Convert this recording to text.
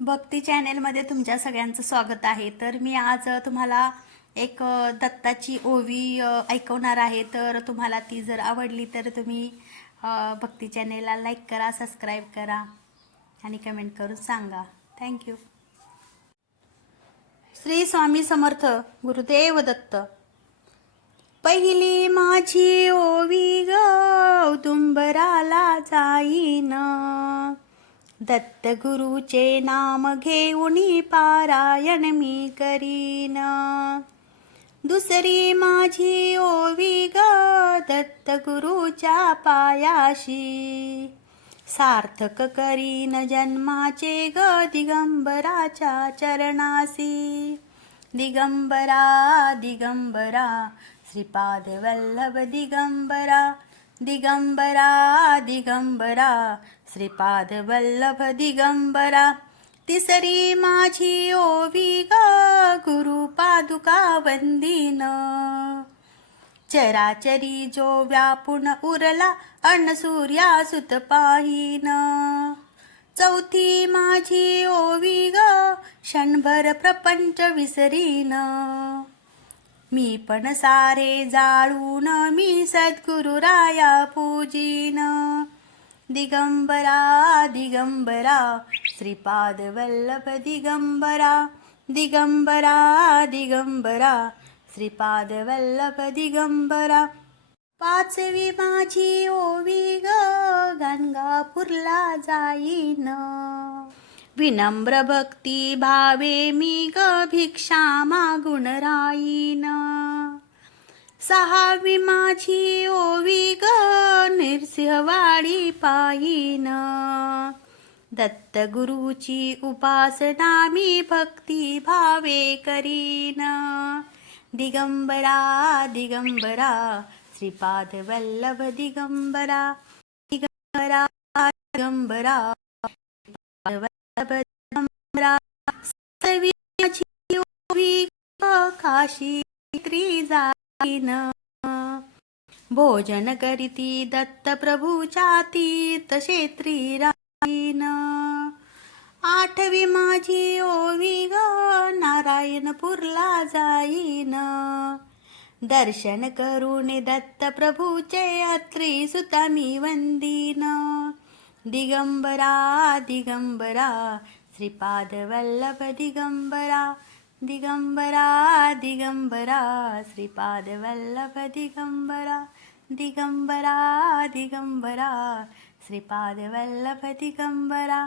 भक्ती चॅनेलमध्ये तुमच्या सगळ्यांचं स्वागत आहे. तर मी आज तुम्हाला एक दत्ताची ओवी ऐकवणार आहे. तर तुम्हाला ती जर आवडली तर तुम्ही भक्ती चॅनेलला लाईक करा सबस्क्राईब करा आणि कमेंट करून सांगा. Thank you Shri Swami Samarth Gurudev Datta. पहिली माझी ओवी गौदुंबराला जाईना जाईन. दत्त गुरुचे नाम घेऊनी पारायण मी करीन. दुसरी माझी ओवी ग दत्तगुरुच्या पायाशी. सार्थक करीन जन्माचे ग दिगंबराच्या चरणासी दिगंबरा दिगंबरा श्रीपाद वल्लभ दिगंबरा. दिगंबरा दिगंबरा श्रीपाद वल्लभ दिगंबरा तिसरी माझी ओवी ग गुरु पादुका वंदीन. चराचरी जो व्यापून उरला अन्न सूर्या सुत पाहिन. चौथी माझी ओवी ग क्षणभर प्रपंच विसरीन. मी पण सारे जाळून मी सद्गुरुराया पूजीन. दिगंबरा दिगंबरा श्रीपाद वल्लभ दिगंबरा दिगंबरा दिगंबरा श्रीपाद वल्लभ दिगंबरा। पाचवी माझी ओवी ग गंगापूरला जाईन। विनम्र भक्ती भावे मी ग भिक्षा मागुण राईन। सहावी माझी ओवी ग पायीन दत्त गुरुची उपासना मी भक्ती भावे करीन दिगंबरा दिगंबरा श्रीपाद वल्लभ दिगंबरा दिगंबरा दिगंबरा वल्लभ दिगंबरा काशी त्रिजाईन भोजन करीती दत्त प्रभूच्या तीर्थ क्षेत्री राहीन आठवी माझी ओवी ग नारायणपूरला जाईन. दर्शन करून दत्त प्रभूचे अत्री सुता मी वंदीन. दिगंबरा दिगंबरा श्रीपाद वल्लभ दिगंबरा दिगंबरा दिगंबरा श्रीपाद वल्लभ दिगंबरा दिगंबरा दिगंबरा श्रीपाद वल्लभ दिगंबरा।